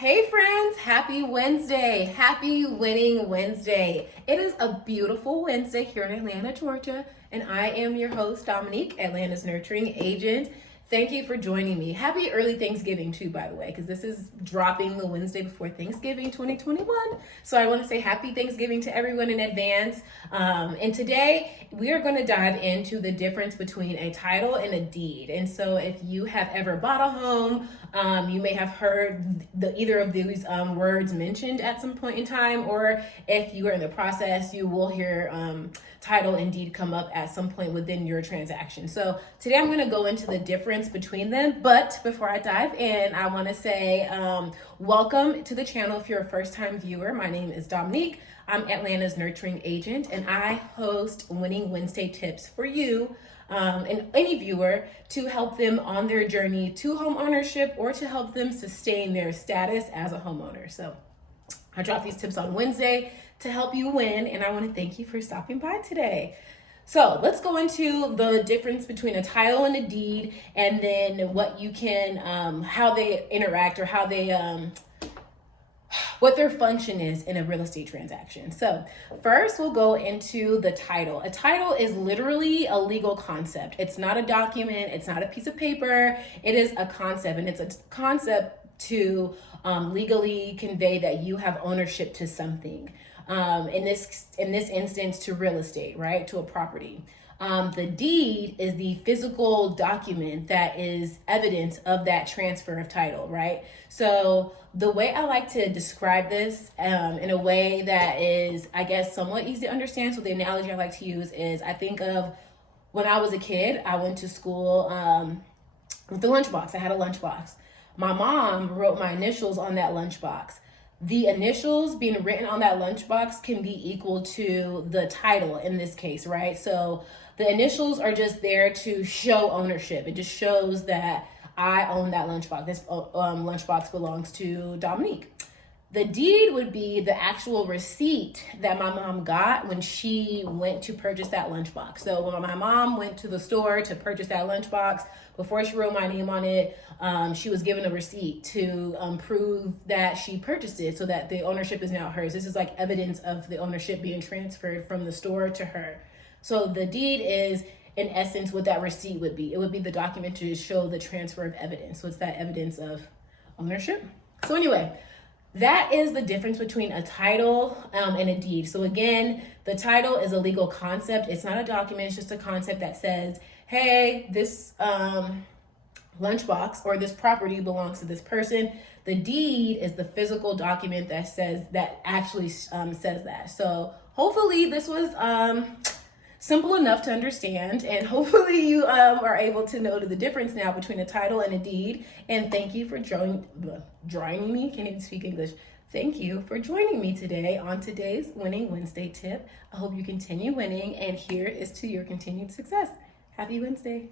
Hey friends, happy Wednesday. Happy Winning Wednesday. It is a beautiful Wednesday here in Atlanta, Georgia, and I am your host, Dominique, Atlanta's nurturing agent. Thank you for joining me. Happy early Thanksgiving too, by the way, because this is dropping the Wednesday before Thanksgiving 2021. So I want to say happy Thanksgiving to everyone in advance. And today we are going to dive into the difference between a title and a deed. And so if you have ever bought a home, you may have heard either of these words mentioned at some point in time, or if you are in the process, you will hear title and deed come up at some point within your transaction. So today I'm going to go into the difference between them. But before I dive in, I want to say welcome to the channel if you're a first-time viewer. My name is Dominique. I'm Atlanta's nurturing agent, and I host Winning Wednesday tips for you and any viewer to help them on their journey to home ownership or to help them sustain their status as a homeowner. So I drop these tips on Wednesday to help you win, and I want to thank you for stopping by today. So let's go into the difference between a title and a deed, and then what you can, how they interact, or how they, what their function is in a real estate transaction. So first we'll go into the title. A title is literally a legal concept. It's not a document, it's not a piece of paper, it is a concept, and it's a concept to legally convey that you have ownership to something. In this instance, to real estate, right? To a property. The deed is the physical document that is evidence of that transfer of title, right? So the way I like to describe this in a way that is, I guess, somewhat easy to understand. So the analogy I like to use is, I think of when I was a kid, I went to school with a lunchbox. I had a lunchbox. My mom wrote my initials on that lunchbox. The initials being written on that lunchbox can be equal to the title in this case, right? So the initials are just there to show ownership. It just shows that I own that lunchbox. This lunchbox belongs to Dominique. The deed would be the actual receipt that my mom got when she went to purchase that lunchbox. So when my mom went to the store to purchase that lunchbox, before she wrote my name on it, she was given a receipt to prove that she purchased it, so that the ownership is now hers. This is like evidence of the ownership being transferred from the store to her. So the deed is, in essence, what that receipt would be. It would be the document to show the transfer of evidence. So it's that evidence of ownership. So anyway, that is the difference between a title and a deed. So again, the title is a legal concept. It's not a document. It's just a concept that says, hey, this lunchbox or this property belongs to this person. The deed is the physical document that says, that actually says that. So hopefully this was simple enough to understand, and hopefully you are able to know the difference now between a title and a deed. And thank you for joining me. Can't even speak English. Thank you for joining me today on today's Winning Wednesday tip. I hope you continue winning, and here is to your continued success. Happy Wednesday.